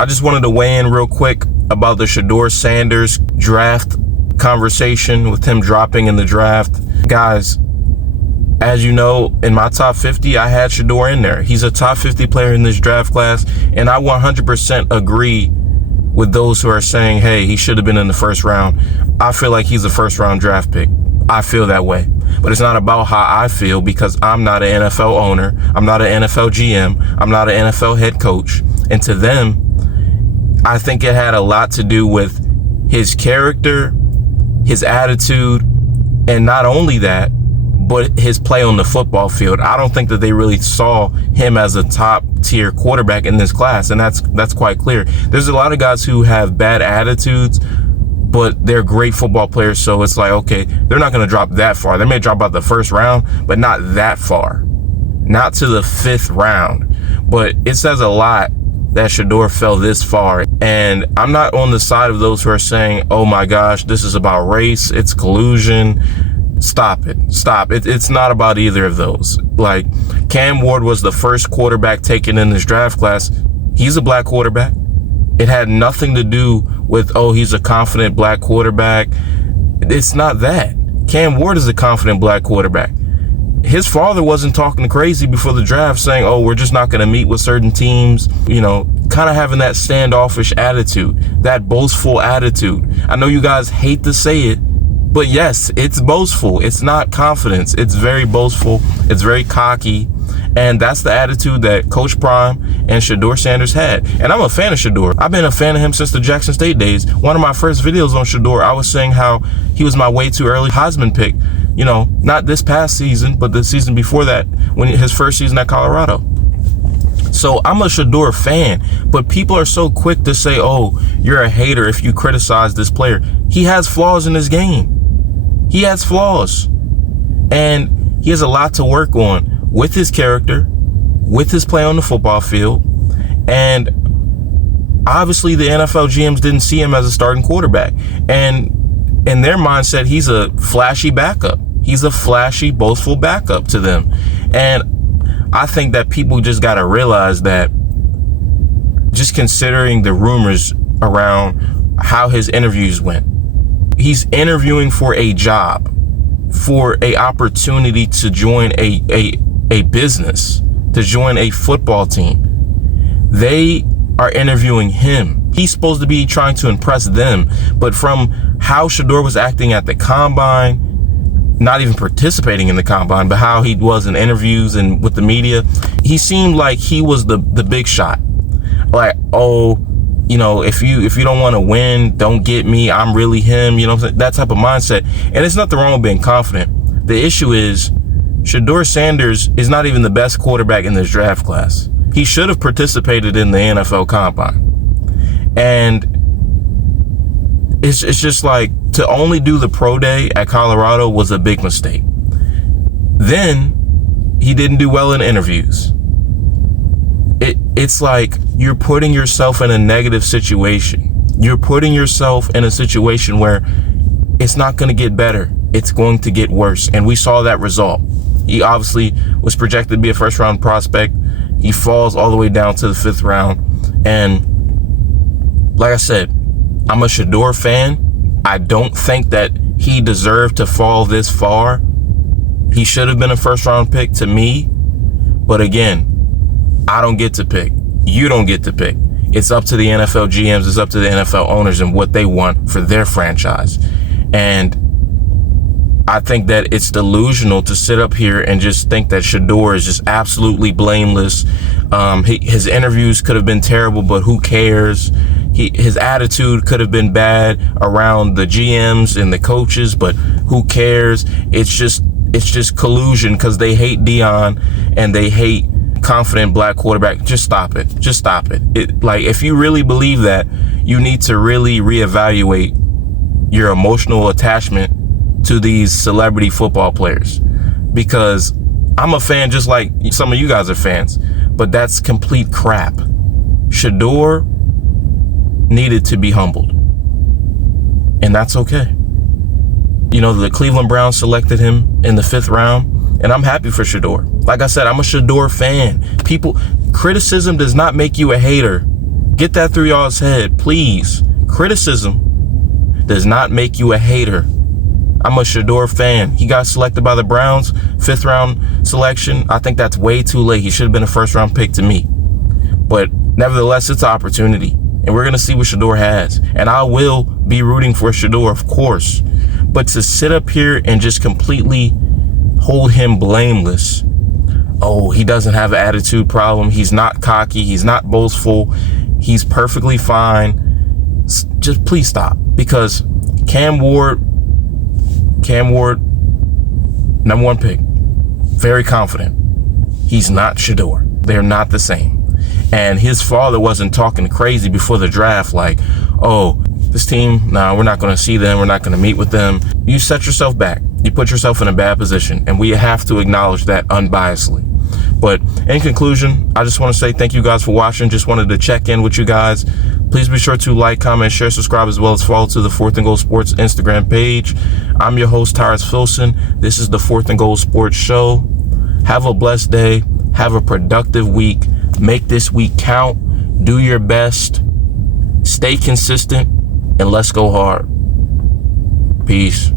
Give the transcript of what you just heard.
I just wanted to weigh in real quick about the Shedeur Sanders draft conversation with him dropping in the draft. Guys, as you know, in my top 50, I had Shedeur in there. He's a top 50 player in this draft class, and I 100% agree with those who are saying, hey, he should have been in the first round. I feel like he's a first round draft pick. I feel that way. But it's not about how I feel, because I'm not an NFL owner. I'm not an NFL GM. I'm not an NFL head coach. And to them, I think it had a lot to do with his character, his attitude, and not only that, but his play on the football field. I don't think that they really saw him as a top tier quarterback in this class, and that's quite clear. There's a lot of guys who have bad attitudes, but they're great football players, so it's like, okay, they're not going to drop that far. They may drop out the first round, but not that far. Not to the 5th round. But it says a lot that Shedeur fell this far. And I'm not on the side of those who are saying, oh my gosh, this is about race, it's collusion. Stop it. Stop. It's not about either of those. Like, Cam Ward was the first quarterback taken in this draft class. He's a black quarterback. It had nothing to do with, oh, he's a confident black quarterback. It's not that. Cam Ward is a confident black quarterback. His father wasn't talking crazy before the draft saying, oh, we're just not going to meet with certain teams, kind of having that standoffish attitude, that boastful attitude. I know you guys hate to say it, but yes, it's boastful. It's not confidence. It's very boastful. It's very cocky. And that's the attitude that Coach Prime and Shedeur Sanders had. And I'm a fan of Shedeur. I've been a fan of him since the Jackson State days. One of my first videos on Shedeur, I was saying how he was my way too early Heisman pick. Not this past season, but the season before that, when his first season at Colorado. So I'm a Shedeur fan, but people are so quick to say, oh, you're a hater if you criticize this player. He has flaws in his game. He has flaws. And he has a lot to work on with his character, with his play on the football field. And obviously the NFL GMs didn't see him as a starting quarterback. And in their mindset, he's a flashy backup. He's a flashy, boastful backup to them. And I think that people just got to realize that, just considering the rumors around how his interviews went, he's interviewing for a job, for a opportunity to join a business, to join a football team. They are interviewing him. He's supposed to be trying to impress them. But from how Shedeur was acting at the combine, not even participating in the combine, but how he was in interviews and with the media, he seemed like he was the big shot. Like, oh, if you don't want to win, don't get me. I'm really him. That type of mindset. And it's nothing wrong with being confident. The issue is Shedeur Sanders is not even the best quarterback in this draft class. He should have participated in the NFL combine. And it's just like, to only do the pro day at Colorado was a big mistake. Then he didn't do well in interviews. It's like you're putting yourself in a negative situation. You're putting yourself in a situation where it's not going to get better. It's going to get worse. And we saw that result. He obviously was projected to be a first round prospect. He falls all the way down to the 5th round. And like I said, I'm a Shedeur fan. I don't think that he deserved to fall this far. He should have been a first round pick to me. But again, I don't get to pick. You don't get to pick. It's up to the NFL GMs. It's up to the NFL owners and what they want for their franchise. And I think that it's delusional to sit up here and just think that Shedeur is just absolutely blameless. His interviews could have been terrible, but who cares? His attitude could have been bad around the GMs and the coaches, but who cares? It's just collusion because they hate Dion and they hate confident black quarterback. Just stop it. Just stop it. Like, if you really believe that, you need to really reevaluate your emotional attachment to these celebrity football players, because I'm a fan just like some of you guys are fans, but that's complete crap. Shedeur needed to be humbled, and that's okay. The Cleveland Browns selected him in the 5th round, and I'm happy for Shedeur. Like I said, I'm a Shedeur fan. Criticism does not make you a hater. Get that through y'all's head, please. Criticism does not make you a hater. I'm a Shedeur fan. He got selected by the Browns, 5th round selection. I think that's way too late. He should have been a 1st round pick to me. But nevertheless, it's an opportunity. And we're going to see what Shedeur has. And I will be rooting for Shedeur, of course. But to sit up here and just completely hold him blameless. Oh, he doesn't have an attitude problem. He's not cocky. He's not boastful. He's perfectly fine. Just please stop. Because Cam Ward, number 1 pick, very confident. He's not Shedeur. They're not the same. And his father wasn't talking crazy before the draft like, oh, this team, nah, we're not going to see them. We're not going to meet with them. You set yourself back. You put yourself in a bad position. And we have to acknowledge that unbiasedly. But in conclusion, I just want to say thank you guys for watching. Just wanted to check in with you guys. Please be sure to like, comment, share, subscribe, as well as follow to the 4th and Goal Sports Instagram page. I'm your host, Tyrus Filson. This is the 4th and Goal Sports Show. Have a blessed day. Have a productive week. Make this week count. Do your best. Stay consistent. And let's go hard. Peace.